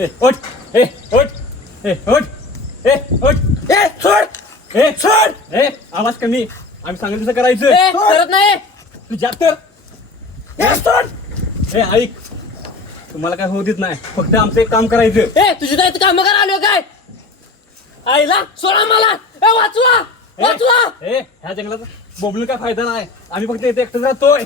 उठ सोड आवाज कमी आम्ही सांगितलं तसं करायचं करत नाही तुझ्या तर सोड ऐक तुम्हाला काय होऊ देत नाही फक्त आमचं एक काम करायचं तुझी काय काम करा आलो काय आईला सोडा मला वाचवा ह्या जंगलात बोबलून काय फायदा नाही आम्ही फक्त इथे एकटं राहतोय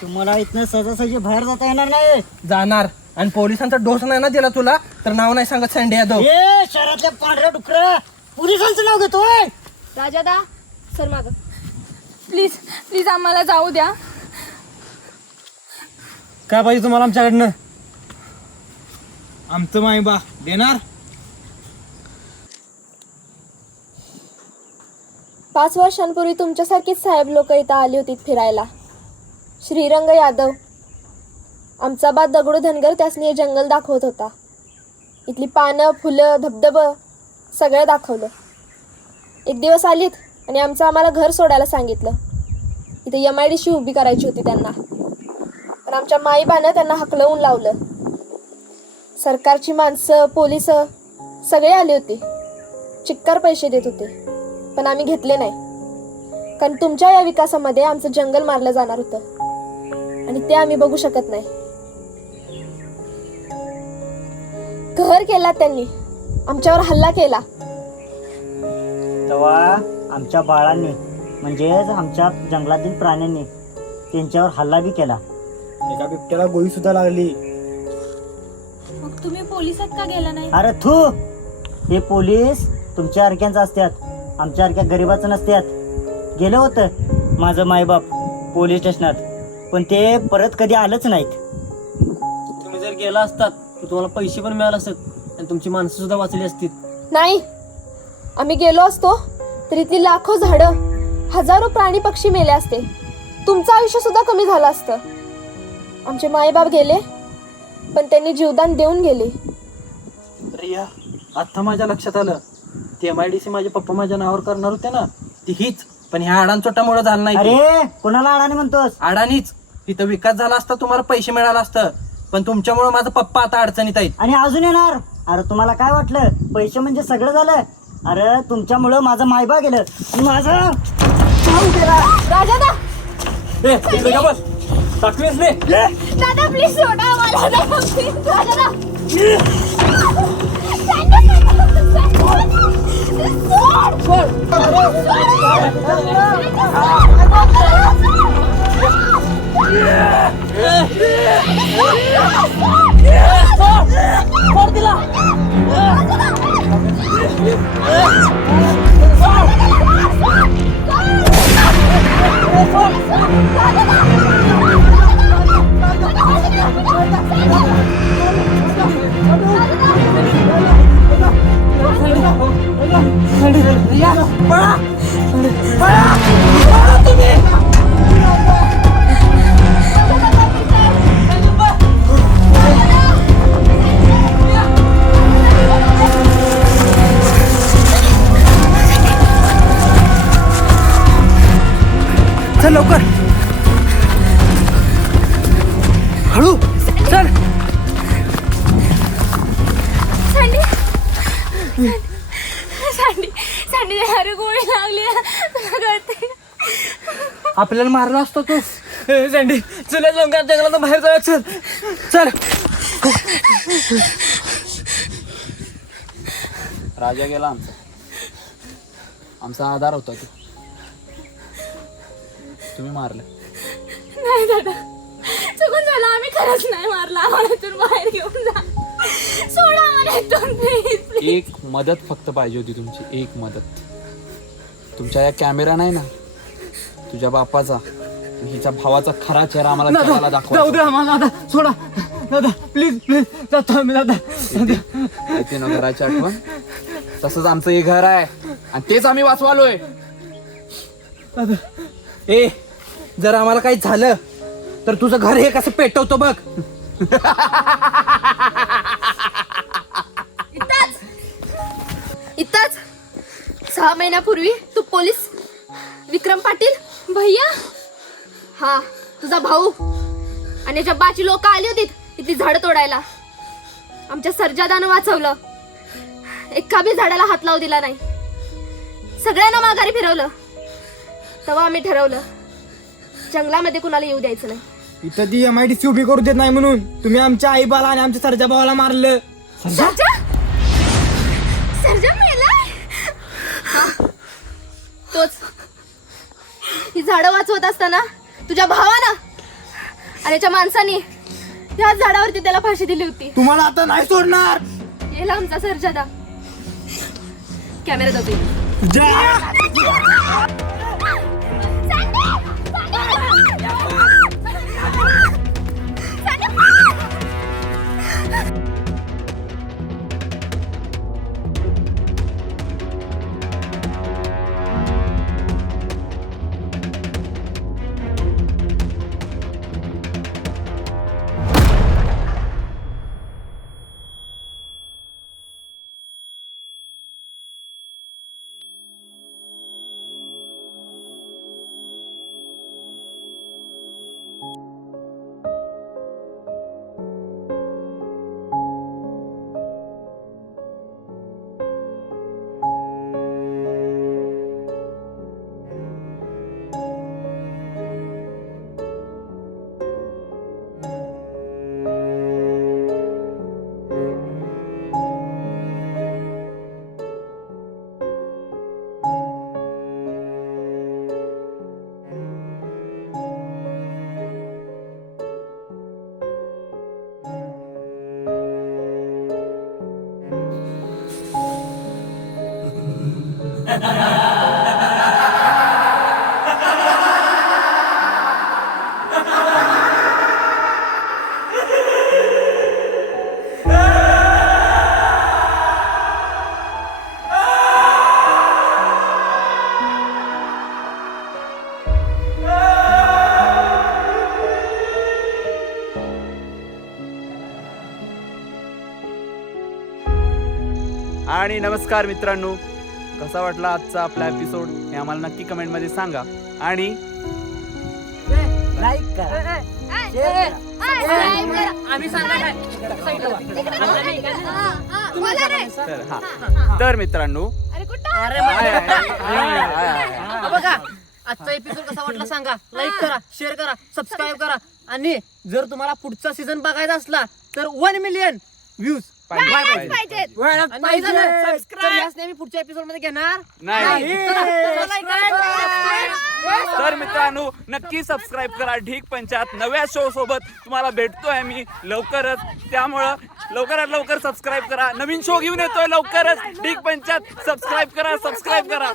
तुम्हाला इथनं सहजासहजी बाहेर जाता येणार नाही. जाणार आणि पोलिसांचा डोस नाही ना दिला तुला तर नाव नाही सांगत संडे यादव शहरातल्या पांढऱ्या डुकरं पोलिसांचं नाव घेतोय. राजादा सर माग प्लीज प्लीज आम्हाला जाऊ द्या. काय पाहिजे तुम्हाला आमच्याकडनं आमचं मायबा देणार 5 वर्षांपूर्वी तुमच्यासारखीच साहेब लोक इथं आली होती फिरायला. श्रीरंग यादव आमचा बा दगडू धनगर त्यासनी हे जंगल दाखवत होता. इथली पानं फुलं धबधबं सगळं दाखवलं. एक दिवस आलीत आणि आम्हाला घर सोडायला सांगितलं. इथे MIDC उभी करायची होती त्यांना पण आमच्या माईबानं त्यांना हकलवून लावलं. सरकारची माणसं पोलिस सगळे आले होते. चिक्कार पैसे देत होते पण आम्ही घेतले नाही कारण तुमच्या या विकासामध्ये आमचं जंगल मारलं जाणार होतं आणि ते आम्ही बघू शकत नाही. कहर केला त्यांनी आमच्यावर हल्ला केला. तेव्हा आमच्या बाळांनी म्हणजेच आमच्या जंगलातील प्राण्यांनी त्यांच्यावर हल्ला बी केला. एका बिबट्याला गोळी सुद्धा लागली. मग तुम्ही पोलिसात का गेला नाही? अरे थू हे पोलीस तुमच्या अर्क्यांचं असतात आमच्या अर्क्या गरीबाचं नसतात. गेलं होतं माझं मायबाप पोलीस स्टेशनात पण ते परत कधी आलंच नाहीत. तुम्ही जर गेला असतात तर तुम्हाला पैसे पण मिळाले असत आणि तुमची माणसं सुद्धा वाचली असतील. नाही आम्ही गेलो असतो तर इथली लाखो झाडं हजारो प्राणी पक्षी मेले असते. तुमचं आयुष्य सुद्धा कमी झालं असतं. आमचे मायबाप गेले पण त्यांनी जीवदान देऊन गेले. रिया आता माझ्या लक्षात आलं ती MIDC माझे पप्पा माझ्या नावावर करणार होते ना ती हीच पण ह्या अडाणचोटामुळे झालं नाही. अरे कोणाला अडाणी म्हणतोस? अडाणीच तिथं विकास झाला असता तुम्हाला पैसे मिळाला असतं पण तुमच्यामुळे माझा पप्पा आता अडचणीत आहेत. आणि अजून येणार. अरे तुम्हाला काय वाटलं पैसे म्हणजे सगळं झालं? अरे तुमच्यामुळं माझं मायबा गेलं माझं राजादा बस टाकलीस नाही दादा प्लीज सोडा मला. दादा प्लीज राजादा चल लवकर हळू चल. सँडी अरे गोळी लागली आपल्याला मारला असतो तू. सँडी चल लवकर जंगलात बाहेर जाऊया. चल चल. राजा गेला आमचा आधार होता तो तुम्ही मारलं. नाही दादा चुकून झालं. आम्ही खरंच नाही मारला. आम्हाला इथून बाहेर घेऊन जा. सोडा आम्हाला इथून प्लीज. एक मदत फक्त पाहिजे होती तुमची. एक मदत. तुमच्या या कॅमेरा नाही ना तुझ्या बापाचा हिच्या भावाचा खरा चेहरा आम्हाला जगाला दाखवा. जाऊ दे आम्हाला दादा, सोडा दादा, प्लीज प्लीज, जातो आम्ही दादा. येते ना घराची आठवण. तसंच आमचं हे घर आहे आणि तेच आम्ही वाचवालोय. ए जर आम्हाला काही झालं तर तुझं घर हे कसं पेटवतो बघ. इथंच 6 महिन्यापूर्वी तू पोलीस विक्रम पाटील भैया, हा तुझा भाऊ आणि याच्या बाची लोक आली होती इथली झाडं तोडायला. आमच्या सरजादानं वाचवलं. एका बी झाडाला हात लावू दिला नाही. सगळ्यांना माघारी फिरवलं. तेव्हा आम्ही ठरवलं जंगलामध्ये कुणाला येऊ द्यायचं नाही. इथं ती MIDC उभी करू देत नाही म्हणून तुम्ही आमच्या आई बाला आणि आमच्या सरजा भावाला मारलं. सरजा मेलाय? तोच. ही झाडं वाचवत असताना तुझ्या भावानं आणि याच्या माणसानी ह्या झाडावरती त्याला फाशी दिली होती. तुम्हाला आता नाही सोडणार. येला आमचा सरजादा. कॅमेरा जातो. आणि नमस्कार मित्रांनो, कसा वाटला आजचा आपला एपिसोड हे आम्हाला नक्की कमेंट मध्ये सांगा. आणि लाईक करा, शेअर करा. तर मित्रांनो बघा आजचा एपिसोड कसा वाटला सांगा. लाईक करा, शेअर करा, सबस्क्राईब करा. आणि जर तुम्हाला पुढचा सीझन बघायचा असला तर 1 मिलियन व्ह्यूज पाहिजेत. आम्ही पुढच्या एपिसोड मध्ये घेणार नाही. तर मित्रांनो नक्की सबस्क्राईब करा. ढीक पंचायत नव्या शो सोबत तुम्हाला भेटतोय मी लवकरच. त्यामुळं लवकरात लवकर सबस्क्राईब करा. नवीन शो घेऊन येतोय लवकरच. ढीक पंचायत सबस्क्राईब करा.